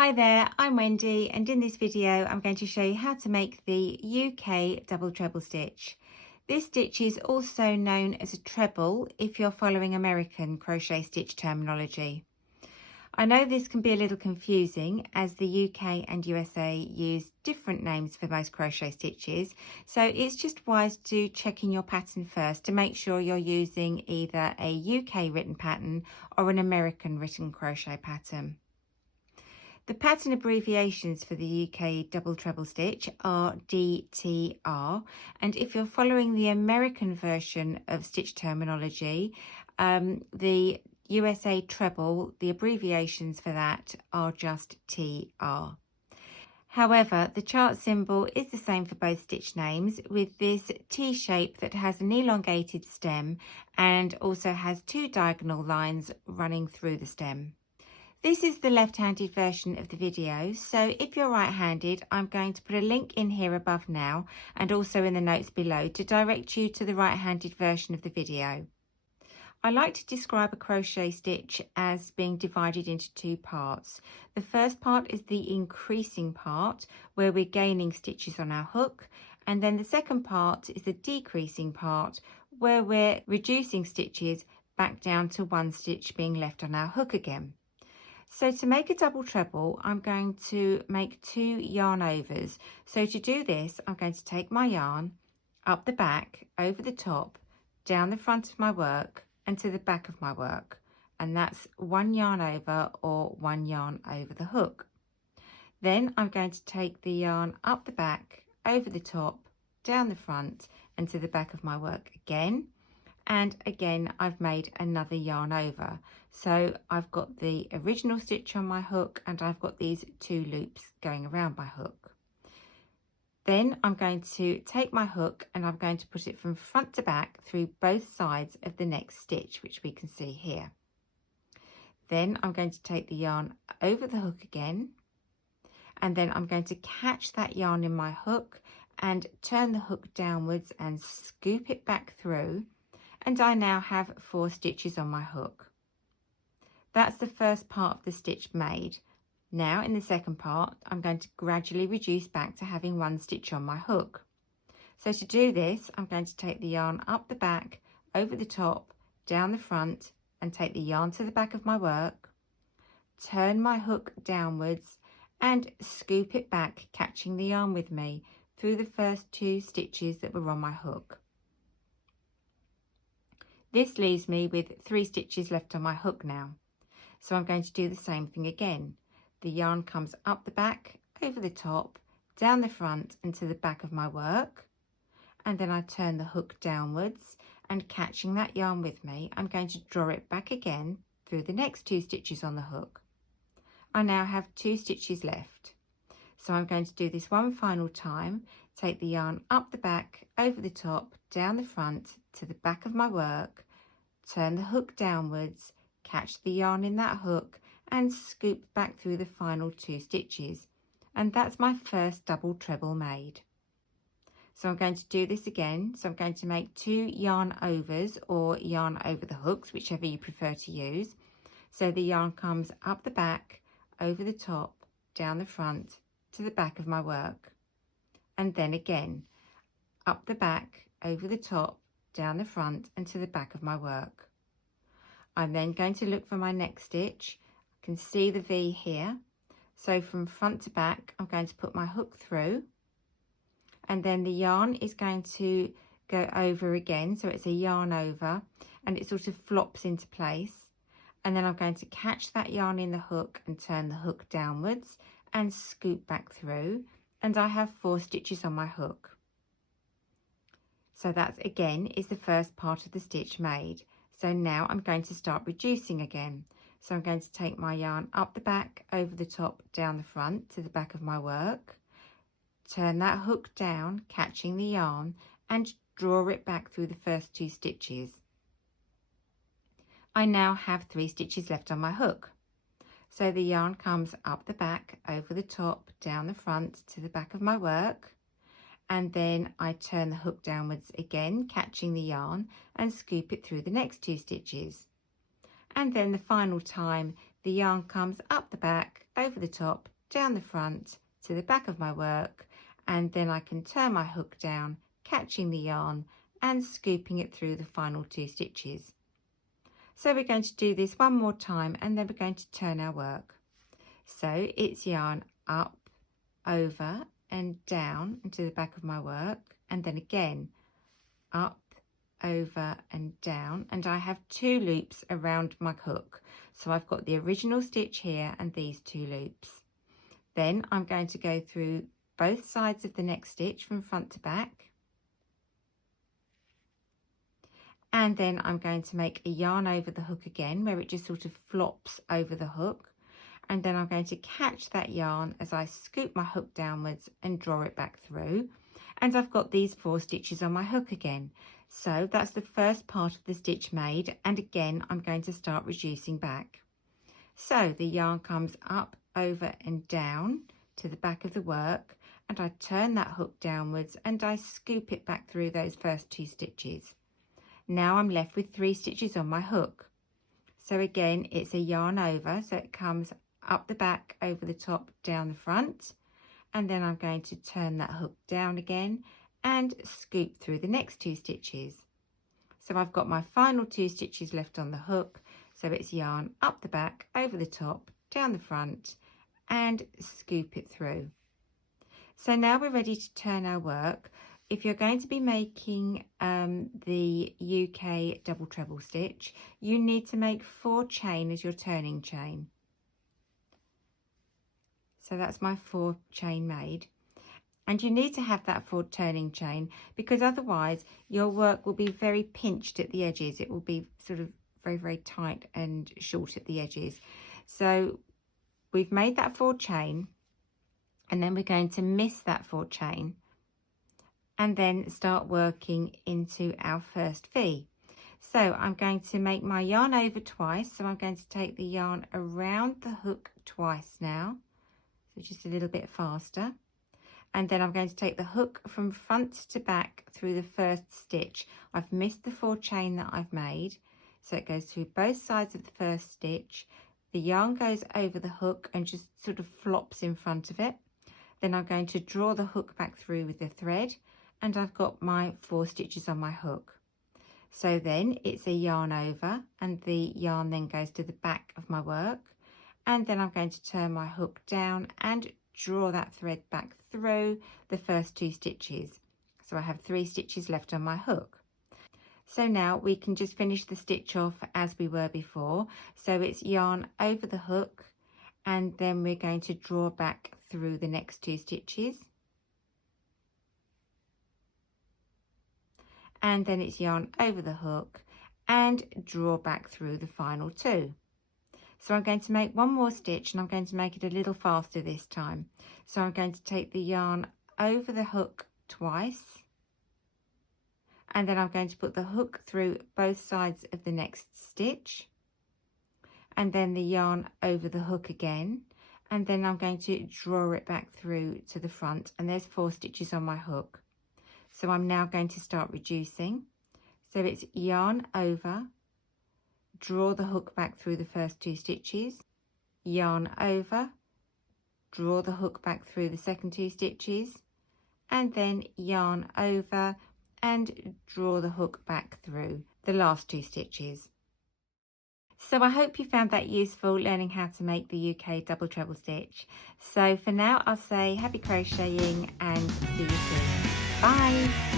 Hi there, I'm Wendy, and in this video I'm going to show you how to make the UK double treble stitch. This stitch is also known as a treble if you're following American crochet stitch terminology. I know this can be a little confusing as the UK and USA use different names for most crochet stitches, so it's just wise to check in your pattern first to make sure you're using either a UK written pattern or an American written crochet pattern. The pattern abbreviations for the UK double treble stitch are DTR, and if you're following the American version of stitch terminology, the USA treble, the abbreviations for that are just TR. However, the chart symbol is the same for both stitch names, with this T shape that has an elongated stem and also has two diagonal lines running through the stem. This is the left-handed version of the video, so if you're right-handed, I'm going to put a link in here above now and also in the notes below to direct you to the right-handed version of the video. I like to describe a crochet stitch as being divided into two parts. The first part is the increasing part where we're gaining stitches on our hook, and then the second part is the decreasing part where we're reducing stitches back down to one stitch being left on our hook again. So to make a double treble, I'm going to make 2 yarn overs. So to do this, I'm going to take my yarn up the back, over the top, down the front of my work and to the back of my work. And that's 1 yarn over or 1 yarn over the hook. Then I'm going to take the yarn up the back, over the top, down the front and to the back of my work again. And again I've made another yarn over, so I've got the original stitch on my hook and I've got these 2 loops going around my hook. Then I'm going to take my hook and I'm going to put it from front to back through both sides of the next stitch, which we can see here. Then I'm going to take the yarn over the hook again, and then I'm going to catch that yarn in my hook and turn the hook downwards and scoop it back through. And I now have 4 stitches on my hook. That's the first part of the stitch made. Now in the second part, I'm going to gradually reduce back to having 1 stitch on my hook. So to do this, I'm going to take the yarn up the back, over the top, down the front, and take the yarn to the back of my work, turn my hook downwards and scoop it back, catching the yarn with me through the first 2 stitches that were on my hook. This leaves me with 3 stitches left on my hook now. So I'm going to do the same thing again. The yarn comes up the back, over the top, down the front and to the back of my work. And then I turn the hook downwards and catching that yarn with me, I'm going to draw it back again through the next 2 stitches on the hook. I now have 2 stitches left. So I'm going to do this one final time, take the yarn up the back, over the top, down the front to the back of my work, turn the hook downwards, catch the yarn in that hook and scoop back through the final 2 stitches. And that's my first double treble made. So I'm going to do this again. So I'm going to make 2 yarn overs or yarn over the hooks, whichever you prefer to use. So the yarn comes up the back, over the top, down the front, to the back of my work, and then again up the back, over the top, down the front and to the back of my work. I'm then going to look for my next stitch. I can see the V here, so from front to back I'm going to put my hook through, and then the yarn is going to go over again, so it's a yarn over and it sort of flops into place, and then I'm going to catch that yarn in the hook and turn the hook downwards and scoop back through, and I have 4 stitches on my hook. So that's again is the first part of the stitch made. So now I'm going to start reducing again. So I'm going to take my yarn up the back, over the top, down the front to the back of my work, turn that hook down, catching the yarn and draw it back through the first 2 stitches. I now have 3 stitches left on my hook. So the yarn comes up the back, over the top, down the front to the back of my work, and then I turn the hook downwards again, catching the yarn and scoop it through the next 2 stitches. And then the final time, the yarn comes up the back, over the top, down the front to the back of my work, and then I can turn my hook down, catching the yarn and scooping it through the final 2 stitches. So we're going to do this one more time, and then we're going to turn our work. So it's yarn up, over and down into the back of my work, and then again up, over and down, and I have 2 loops around my hook. So I've got the original stitch here and these 2 loops. Then I'm going to go through both sides of the next stitch from front to back, and then I'm going to make a yarn over the hook again where it just sort of flops over the hook, and then I'm going to catch that yarn as I scoop my hook downwards and draw it back through, and I've got these 4 stitches on my hook again. So that's the first part of the stitch made, and again I'm going to start reducing back. So the yarn comes up, over and down to the back of the work, and I turn that hook downwards and I scoop it back through those first 2 stitches. Now I'm left with 3 stitches on my hook. So again it's a yarn over, so it comes up the back, over the top, down the front, and then I'm going to turn that hook down again and scoop through the next 2 stitches. So I've got my final 2 stitches left on the hook, so it's yarn up the back, over the top, down the front, and scoop it through. So now we're ready to turn our work. If you're going to be making the UK double treble stitch, you need to make 4 chain as your turning chain. So that's my 4 chain made. And you need to have that 4 turning chain, because otherwise your work will be very pinched at the edges. It will be sort of very, very tight and short at the edges. So we've made that 4 chain, and then we're going to miss that 4 chain and then start working into our first V. So I'm going to make my yarn over twice. So I'm going to take the yarn around the hook twice now, so just a little bit faster. And then I'm going to take the hook from front to back through the first stitch. I've missed the 4 chain that I've made, so it goes through both sides of the first stitch. The yarn goes over the hook and just sort of flops in front of it. Then I'm going to draw the hook back through with the thread, and I've got my 4 stitches on my hook. So then it's a yarn over, and the yarn then goes to the back of my work, and then I'm going to turn my hook down and draw that thread back through the first 2 stitches. So I have 3 stitches left on my hook. So now we can just finish the stitch off as we were before. So it's yarn over the hook, and then we're going to draw back through the next 2 stitches, and then it's yarn over the hook and draw back through the final 2. So I'm going to make 1 more stitch, and I'm going to make it a little faster this time. So I'm going to take the yarn over the hook twice, and then I'm going to put the hook through both sides of the next stitch, and then the yarn over the hook again, and then I'm going to draw it back through to the front, and there's 4 stitches on my hook. So I'm now going to start reducing. So it's yarn over, draw the hook back through the first 2 stitches, yarn over, draw the hook back through the second 2 stitches, and then yarn over and draw the hook back through the last 2 stitches. So I hope you found that useful, learning how to make the UK double treble stitch. So for now I'll say happy crocheting and see you soon. Bye!